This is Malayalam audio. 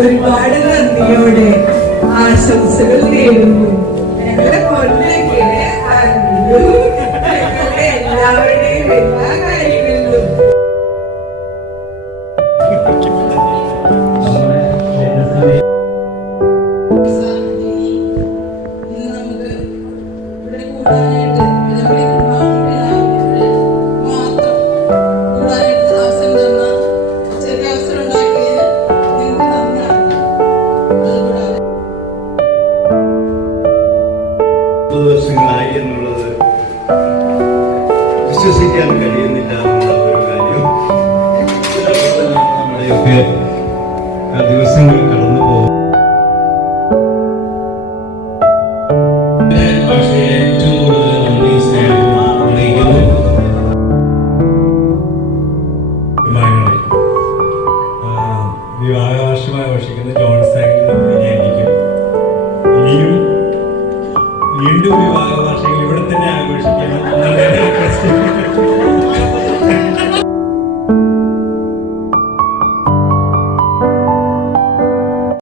ഒരുപാട് നന്ദിയോടെ ആശംസകൾ നേരുന്നു. ഞങ്ങളെ കൊല്ലേക്ക് എല്ലാവരുടെയും എല്ലാ കാര്യങ്ങളിലും നമുക്ക് ഇവിടെ കൂടാനായിട്ട് വർഷങ്ങളായി എന്നുള്ളത് വിശ്വസിക്കാൻ കഴിയുന്നില്ല എന്നുള്ള ഒരു കാര്യം. നമ്മുടെയൊക്കെ ദിവസങ്ങൾ കടന്നു പോകും. ഭാഷയെ ഏറ്റവും കൂടുതൽ നന്ദി സ്നേഹം അറിയിക്കുന്നു. വിവാഹവാർഷികമായി ആഘോഷിക്കുന്ന ജോൺസാങ്കിലും വിജയിക്കും. ഇനിയും വീണ്ടും വിവാഹ വാർഷികം ഇവിടെ തന്നെ ആഘോഷിക്കണം.